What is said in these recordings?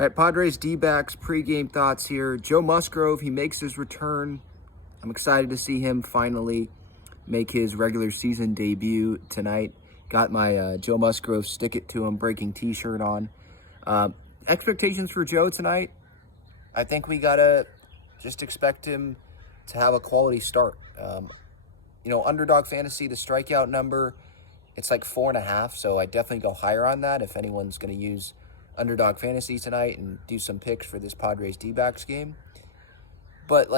All right, Padres D-backs pregame thoughts here. Joe Musgrove, he makes his return. I'm excited to see him finally make his regular season debut tonight. Got my Joe Musgrove Stick It To Him Breaking t-shirt on. Expectations for Joe tonight? I think we got to just expect him to have a quality start. Underdog fantasy, the strikeout number, it's like 4.5, so I definitely go higher on that if anyone's going to use Underdog Fantasy tonight and do some picks for this Padres D-backs game. But,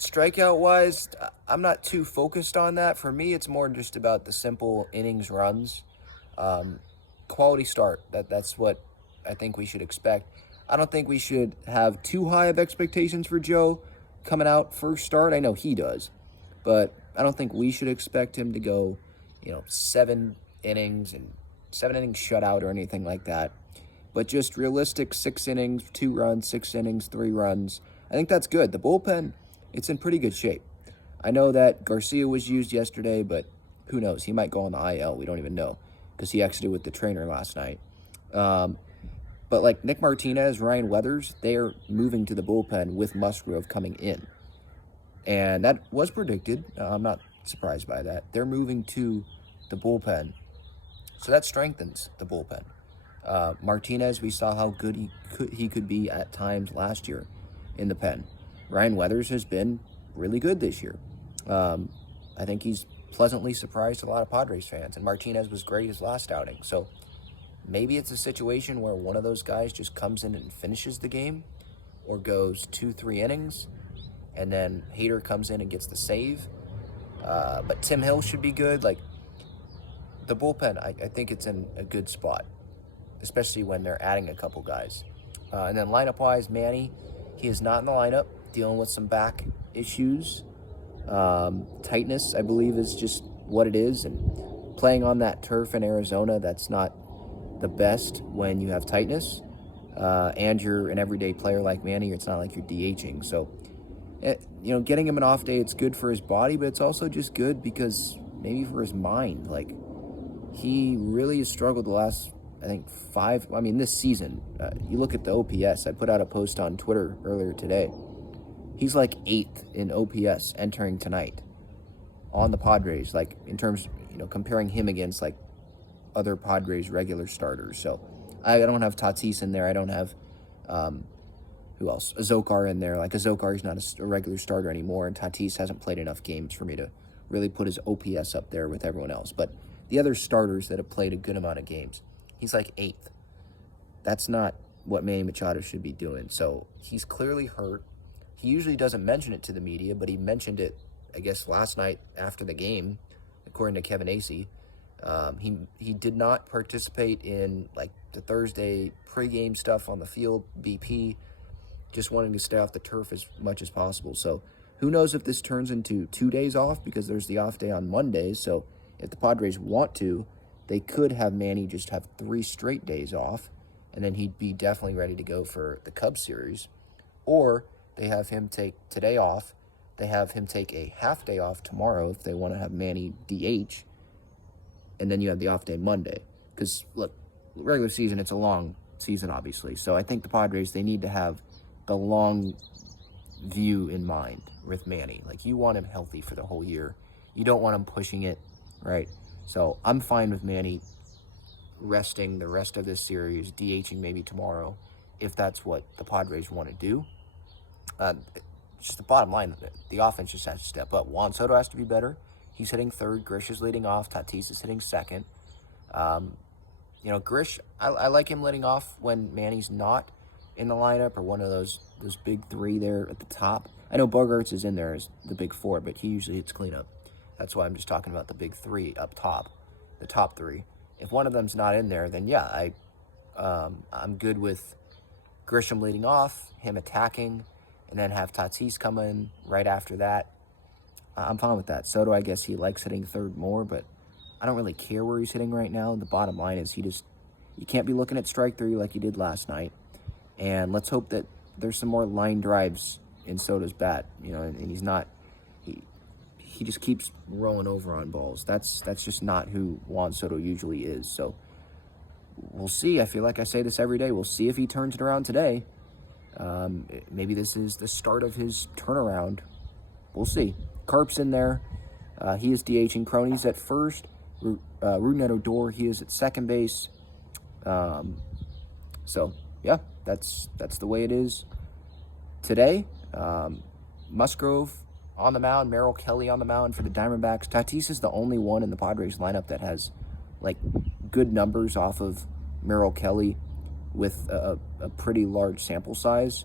strikeout-wise, I'm not too focused on that. For me, it's more just about the simple innings runs. Quality start, that's what I think we should expect. I don't think we should have too high of expectations for Joe coming out first start. I know he does, but I don't think we should expect him to go, 7 innings and 7 innings shutout or anything like that. But just realistic 6 innings, 2 runs, 6 innings, 3 runs. I think that's good. The bullpen, it's in pretty good shape. I know that Garcia was used yesterday, but who knows? He might go on the IL. We don't even know because he exited with the trainer last night. But Nick Martinez, Ryan Weathers, they are moving to the bullpen with Musgrove coming in. And that was predicted. I'm not surprised by that. They're moving to the bullpen. So that strengthens the bullpen. Martinez, we saw how good he could be at times last year in the pen. Ryan Weathers has been really good this year. I think he's pleasantly surprised a lot of Padres fans, and Martinez was great his last outing. So maybe it's a situation where one of those guys just comes in and finishes the game or goes 2-3 innings, and then Hader comes in and gets the save. But Tim Hill should be good. The bullpen, I think it's in a good spot, especially when they're adding a couple guys. And then lineup-wise, Manny, he is not in the lineup, dealing with some back issues. Tightness, I believe, is just what it is. And playing on that turf in Arizona, that's not the best when you have tightness. And you're an everyday player like Manny. It's not like you're DHing. So, getting him an off day, it's good for his body, but it's also just good because maybe for his mind. He really has struggled the last, I think, this season. You look at the OPS. I put out a post on Twitter earlier today. He's 8th in OPS entering tonight on the Padres, in terms, comparing him against, other Padres regular starters. So I don't have Tatis in there. I don't have, who else? Azokar in there. Azokar is not a regular starter anymore, and Tatis hasn't played enough games for me to really put his OPS up there with everyone else. But the other starters that have played a good amount of games, he's 8th. That's not what Manny Machado should be doing. So he's clearly hurt. He usually doesn't mention it to the media, but he mentioned it, I guess, last night after the game, according to Kevin Acee. He did not participate in the Thursday pregame stuff on the field, BP, just wanting to stay off the turf as much as possible. So who knows if this turns into 2 days off, because there's the off day on Monday. So if the Padres want to, they could have Manny just have 3 straight days off, and then he'd be definitely ready to go for the Cubs series. Or they have him take today off. They have him take a half day off tomorrow if they want to have Manny DH. And then you have the off day Monday. Because, look, regular season, it's a long season, obviously. So I think the Padres, they need to have the long view in mind with Manny. You want him healthy for the whole year. You don't want him pushing it, right? So I'm fine with Manny resting the rest of this series, DHing maybe tomorrow, if that's what the Padres want to do. Just the bottom line of it, the offense just has to step up. Juan Soto has to be better. He's hitting third. Grish is leading off. Tatis is hitting second. Grish, I like him letting off when Manny's not in the lineup, or one of those big 3 there at the top. I know Bogarts is in there as the big 4, but he usually hits cleanup. That's why I'm just talking about the big 3 up top, the top 3. If one of them's not in there, then yeah, I'm good with Grisham leading off, him attacking, and then have Tatis come in right after that. I'm fine with that. Soto, I guess he likes hitting third more, but I don't really care where he's hitting right now. The bottom line is you can't be looking at strike 3 like you did last night. And let's hope that there's some more line drives in Soto's bat, and he's not, he just keeps rolling over on balls. That's just not who Juan Soto usually is. So we'll see. I feel like I say this every day. We'll see if he turns it around today. Maybe this is the start of his turnaround. We'll see. Carp's in there. He is DHing. Crony's at first. Rudin Odor, he is at second base. So, yeah, that's the way it is today. Musgrove on the mound, Merrill Kelly on the mound for the Diamondbacks. Tatis is the only one in the Padres lineup that has, like, good numbers off of Merrill Kelly with a pretty large sample size.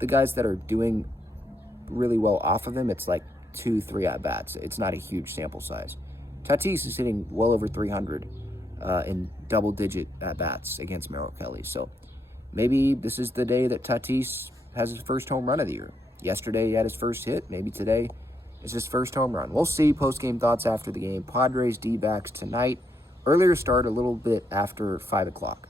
The guys that are doing really well off of him, it's like 2-3 at-bats. It's not a huge sample size. Tatis is hitting well over 300 in double-digit at-bats against Merrill Kelly. So maybe this is the day that Tatis has his first home run of the year. Yesterday he had his first hit. Maybe today is his first home run. We'll see. Post-game thoughts after the game. Padres, D-backs tonight. Earlier start a little bit after 5 o'clock.